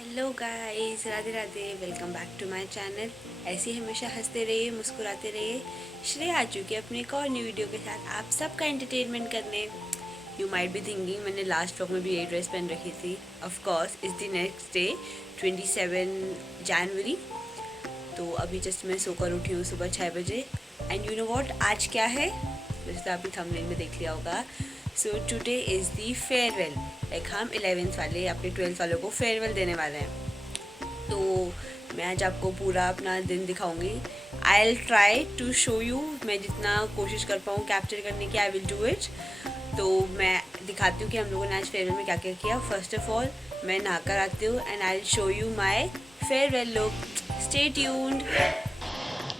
Hello guys, Radhe Radhe. Welcome back to my channel. ऐसे ही हमेशा हंसते रहिए, मुस्कुराते रहिए। श्रेय आ चुकी है अपने एक और न्यू वीडियो के साथ आप सबका एंटरटेनमेंट करने। यू माइट बी थिंकिंग मैंने लास्ट व्लॉग में भी यही ड्रेस पहन रखी थी। Of course is the next day 27 जनवरी। तो अभी जस्ट मैं सोकर उठी हूँ सुबह 6 बजे। एंड यू नो व्हाट, आज क्या है? वैसे तो आपने थंबनेल में देख लिया होगा। So today is the farewell. Like हम 11th वाले अपने 12th वालों को फेयरवेल देने वाले हैं। तो मैं आज आपको पूरा अपना दिन दिखाऊंगी। I will try to show you. मैं जितना कोशिश कर पाऊँ कैप्चर करने की, आई विल डू इट। तो मैं दिखाती हूँ कि हम लोगों ने आज फेयरवेल में क्या क्या किया। फर्स्ट ऑफ ऑल मैं नहाकर आती हूँ and I will show you my farewell look. Stay tuned.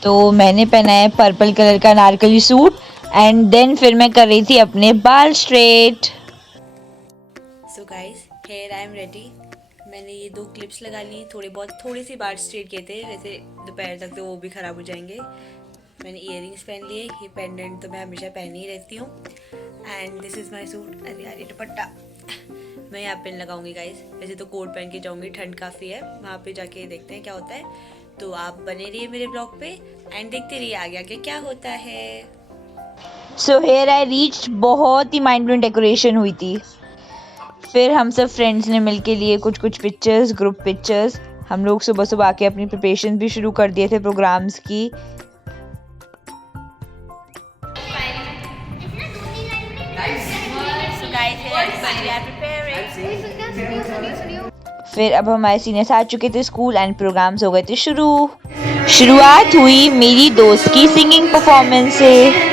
तो मैंने पहना है पर्पल कलर का नारकली सूट एंड देन फिर मैं कर रही थी अपने बाल straight. So guys, here I am ready. मैंने ये 2 क्लिप्स लगा ली, थोड़े से बाल स्ट्रेट किए थे, वैसे दोपहर तक तो वो भी ख़राब हो जाएंगे। मैंने इयररिंग्स पहन लिए। ये पेंडेंट तो मैं हमेशा पहन ही रहती हूँ। And this is my suit. अरे यार, ये दुपट्टा मैं यहाँ पेन लगाऊंगी गाइस। वैसे तो कोट पहन के जाऊँगी, ठंड काफ़ी है। वहाँ पे जाके देखते हैं क्या होता है। तो आप बने रहिए मेरे ब्लॉग पे एंड देखते रहिए आगे आगे क्या होता है। सो हेयर आई रीच्ड, बहुत ही माइंड ब्लोइंग डेकोरेशन हुई थी। फिर हम सब फ्रेंड्स ने मिलके लिए कुछ पिक्चर्स, ग्रुप पिक्चर्स। हम लोग सुबह सुबह आके अपनी प्रिपरेशन भी शुरू कर दिए थे प्रोग्राम्स की। फिर अब हमारे सीनियर्स आ चुके थे स्कूल एंड प्रोग्राम्स हो गए थे शुरुआत हुई मेरी दोस्त की सिंगिंग परफॉर्मेंस से।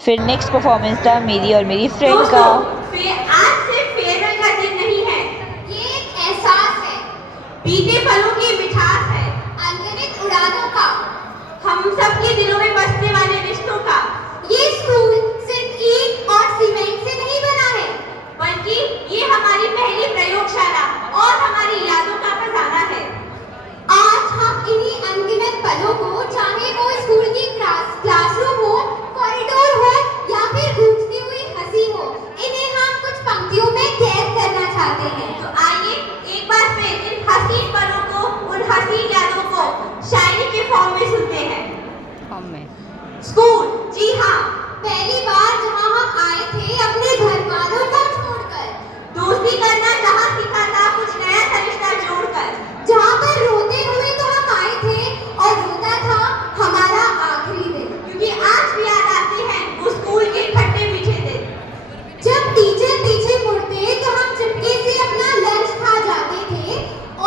फिर नेक्स्ट परफॉर्मेंस था मेरी और मेरी फ्रेंड का। आज सिर्फ फेयरवेल का दिन नहीं है, ये एक एहसास है, बीते पलों की मिठास है, अनगिनत उड़ानों का, हम सबके दिलों में बसने वाले रिश्तों का। ये स्कूल सिर्फ ईंट और सीमेंट से नहीं बना है, बल्कि ये हमारी पहली प्रयोगशाला और हमारी यादों का खजाना है। आज हम इन्हीं अनगिनत पलों को, चाहे वो स्कूल की क्लासरूम हो, कॉरिडोर हो या फिर गूंजती हुई हंसी हो, इन्हें हम कुछ पंक्तियों में कैद करना चाहते हैं। तो आइए एक बार फिर इन हसीन पलों को, उन हसीन यादों को शायरी के फॉर्म में सुनते हैं। स्कूल, जी हाँ, पहली बार जहाँ हम आए थे अपने घर वालों को छोड़कर, दोस्ती करना जहाँ सीखा था कुछ नया सा रिश्ता जोड़कर, जहाँ पर रोते हुए तो हम आए थे और रोता था हमारा आखिरी दिन, क्योंकि आज भी याद आते हैं वो स्कूल के खट्टे मीठे दिन। जब टीचर पीछे मुड़ते तो हम चुपके से अपना लंच खा जाते थे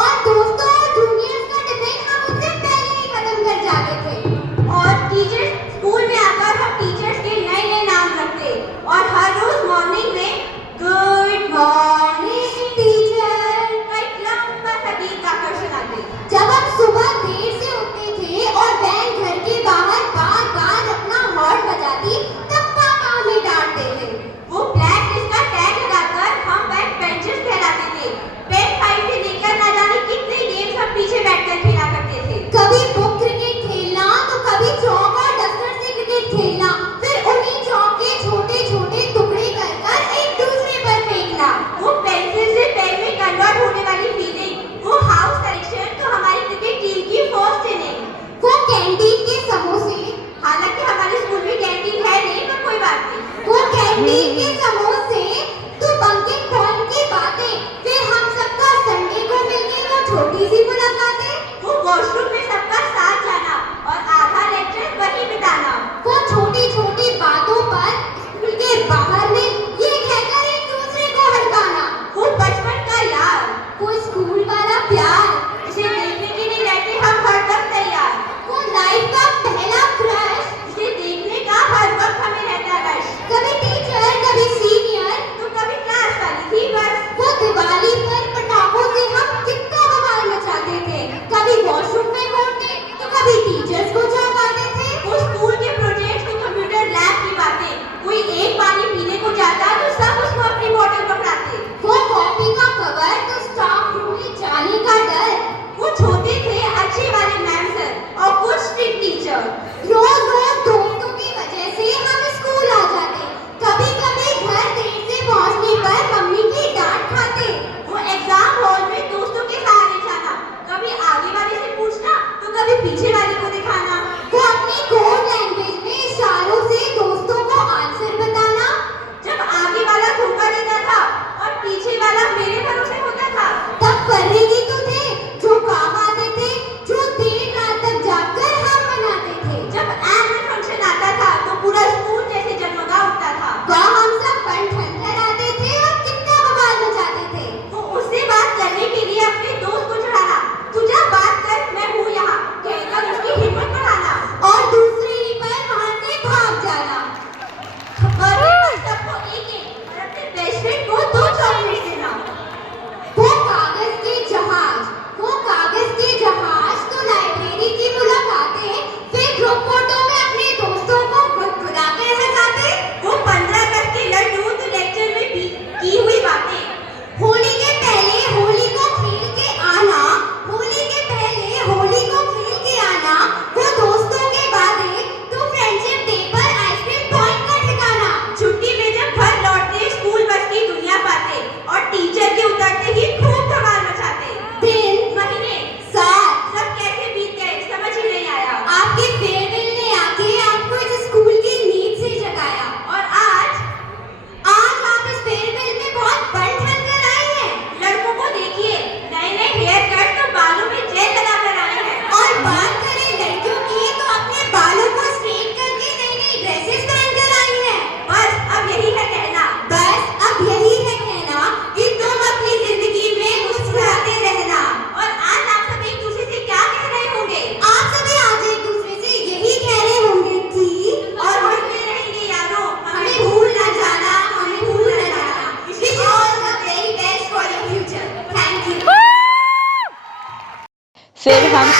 और दोस्तों और जूनियर्स का टिफिन हम उससे पहले ही खत्म कर जाते थे। और टीचर स्कूल में आकर हम टीचर्स के नए नए नाम रखते और हर रोज मॉर्निंग में गुड मॉर्निंग टीचर का एक लंबा सा गीत गाकर सुनाते। जब हम सुबह देर से उठते थे और वैन घर के बाहर बार बार अपना हॉर्न बजाती तब पापा हमें डांटते थे। वो ब्लैक लिस्ट का टैग लगाकर हम बैक बेंचर्स कहलाते थे। पेन फाइल से लेकर ना जाने कितने गेम्स हम पीछे बैठकर खेला करते थे। कभी बुक क्रिकेट खेलना तो कभी चौक और डस्टर से क्रिकेट खेलना, फिर उन्हीं चौक के छोटे छोटे टुकड़े कर कर एक दूसरे पर फेंकना। वो पेंसिल से पेन में कन्वर्ट होने वाली फीलिंग, वो हाउस कलेक्शन तो हमारी क्रिकेट टीम की फर्स्ट इनिंग, वो कैंटीन के समोसे, हालांकि हमारे स्कूल में कैंटीन है नहीं पर कोई बात नहीं, वो कैंटीन के समोसे तो बंकिंग पॉइंट की बातें, फिर हम सबका संडे को मिलने वो छोटी सी मुलाकातें, वो वॉशरूम में सबका साथ जाना और आधा लेक्चर वहीं बिताना, वो छोटी छोटी बातों पर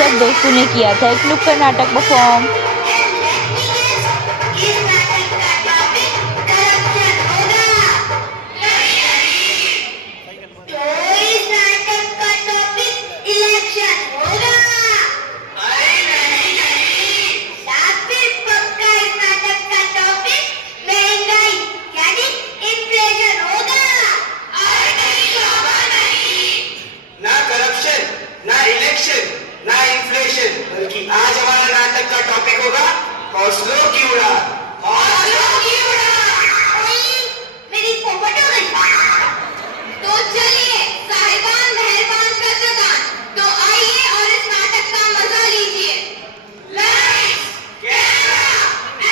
सब दोस्तों ने किया था एक नुक्कड़ नाटक परफॉर्म। ना करप्शन, ना इलेक्शन, ना इन्फ्लेशन, बल्कि आज हमारा नाटक का टॉपिक होगा हौसलों की उड़ान। हौसलों की उड़ान। मेरी पोपट हो गई। तो चलिए साहिबान मेहरबान कदरदान, तो आइए और इस नाटक का मजा लीजिए। Lights, camera,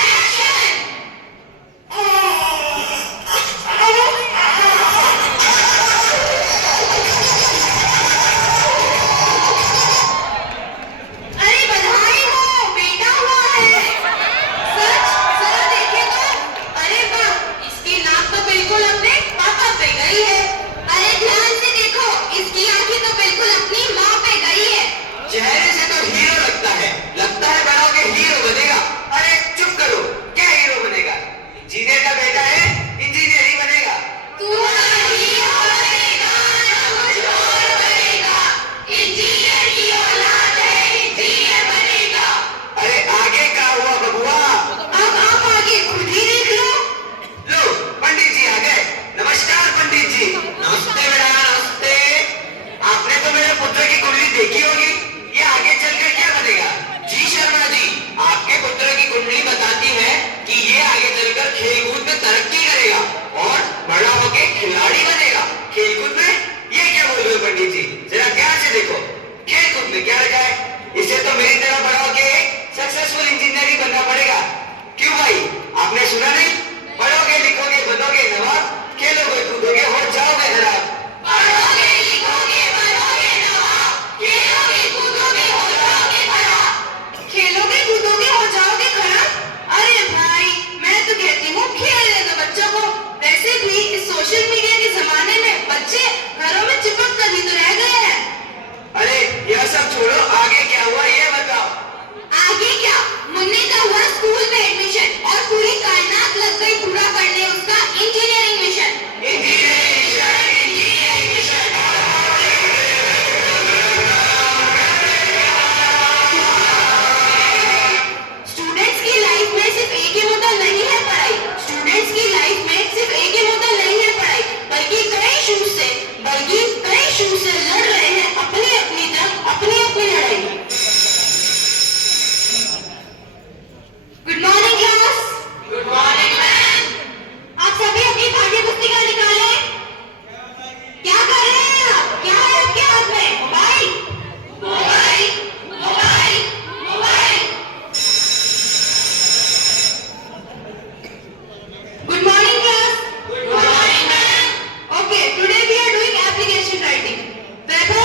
action. अरे बधाई हो, बेटा हुआ है। सच जरा देखे तो। अरे वाह, इसकी नाक तो बिल्कुल अपने पापा पे गई है। अरे ध्यान से देखो, इसकी आंखें तो बिल्कुल अपनी माँ पे गई है। चेहरे से तो हीरो लगता है बड़ा होके हीरो बनेगा। अरे चुप करो, क्या हीरो बनेगा? इंजीनियर का बेटा है, इंजीनियर ही बनेगा। तू ना हीरो बनेगा, ना कुछ और बनेगा। इंजीनियर की औलाद है, इंजीनियर बनेगा। अरे आगे क्या हुआ बबुआ? अब आप आगे खुद ही देख लो। लो पंडित जी आ गए। नमस्कार पंडित जी। नमस्ते बेटा, नमस्ते। आपने तो मेरे पुत्र की कुंडली देखी होगी, ये आगे चलकर क्या बनेगा? जी शर्मा जी, आपके पुत्र की कुंडली बताती है कि ये आगे चलकर खेलकूद में तरक्की करेगा और बड़ा होके खिलाड़ी बनेगा। खेलकूद में? ये क्या बोल रहे हो पंडित जी? जरा ध्यान से देखो, खेलकूद में क्या रखा है? इसे तो मेरी तरह बड़ा होके सक्सेसफुल इंजीनियर ही बनना पड़ेगा। क्यों भाई, आपने सुना नहीं? पढ़ोगे लिखोगे बनोगे नवाब, खेलोगे कूदोगे हो जाओगे खराब। पढ़ोगे लिखोगे बनोगे नवाब, खेलोगे कूदोगे हो जाओगे खराब। खेलोगे कूदोगे हो जाओगे खराब। अरे भाई, मैं तो कहती हूँ खेलने दो बच्चों को। वैसे भी इस सोशल मीडिया के जमाने में बच्चे घरों में चिपक कर ही तो रह गए हैं। अरे यह सब छोड़ो, आगे क्या हुआ ये बताओ। आगे क्या, मुन्ने का हुआ स्कूल में एडमिशन और पूरी कायनात लग गई पूरा करने उसका इंजीनियरिंग मिशन। स्टूडेंट्स की लाइफ में सिर्फ एक ही मुद्दा नहीं है पढ़ाई। स्टूडेंट्स की लाइफ में सिर्फ एक ही मुद्दा नहीं है पढ़ाई, बल्कि कई शूज से लड़ रहे हैं अपनी अपनी जंग, अपनी अपनी लड़ाई। Good morning class. Good morning ma'am. आप सभी अपनी पाठ्य पुस्तिका निकालें। क्या कर रहे हैं आप? क्या है आपके हाथ में? Mobile, mobile, mobile, mobile. Good morning class. Good morning ma'am. Okay, today we are doing application writing. देखो,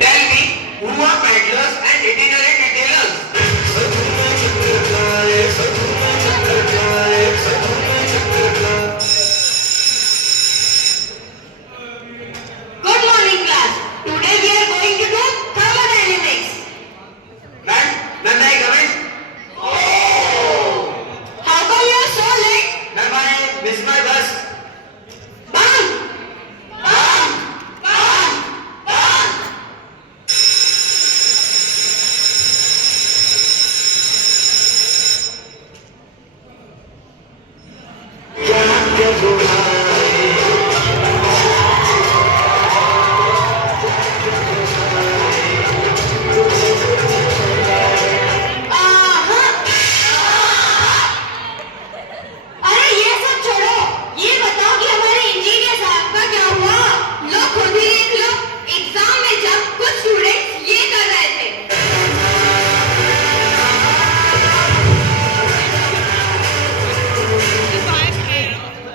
Tell me, who are peddlers and itinerant retailers? Good morning class. Today we are going to do thermodynamics. Ma'am, मैं come in? How come you are so late? Ma'am, I miss my bus. बम बम बम बम। अरे ये सब छोड़ो, ये बताओ कि हमारे इंजीनियर साहब का क्या हुआ? लो खुद ही देख लो। एग्जाम में जब कुछ स्टूडेंट्स ये कर रहे थे,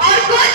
और कुछ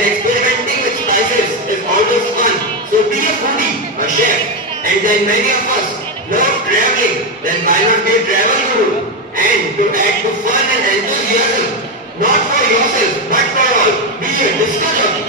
and experimenting with spices is always fun. So be a foodie, a chef. And then many of us love traveling. Then why not be a travel guru? And to add to fun and enthusiasm, not for yourself, but for all, be a disco jockey.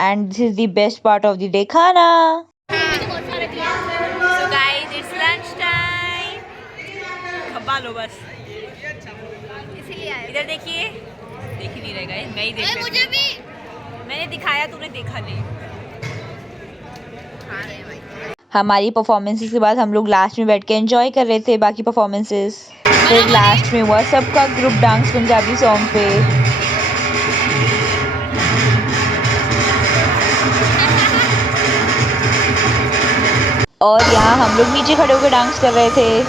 And this is the best part of the day, khana. So guys, it's lunch time. खब्बा लो बस. इसीलिए आए इधर देखिए. देख ही नहीं रहे guys, मैं ही देख रही मुझे हूँ. भी मैंने दिखाया, तूने देखा नहीं. खा रहे हैं भाई हमारी परफॉर्मेंसेस के बाद हम लोग लास्ट में बैठ के एंजॉय कर रहे थे बाकी परफॉर्मेंसेस. फिर लास्ट में हुआ सबका ग्रुप डांस पंजाबी सॉन्ग पे. और यहाँ हम लोग नीचे खड़े होकर डांस कर रहे थे.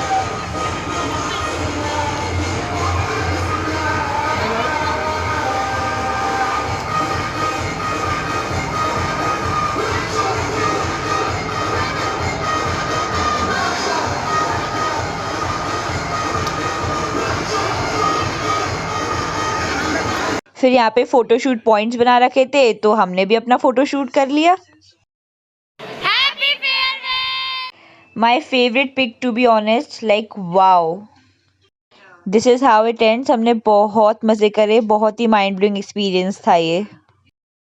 फिर यहाँ पे फोटोशूट पॉइंट्स बना रखे थे तो हमने भी अपना फोटोशूट कर लिया. Happy farewell my favourite pic to be honest, like wow. This is how it ends. हमने बहुत मजे करे, बहुत ही माइंड ब्लोइंग एक्सपीरियंस था ये.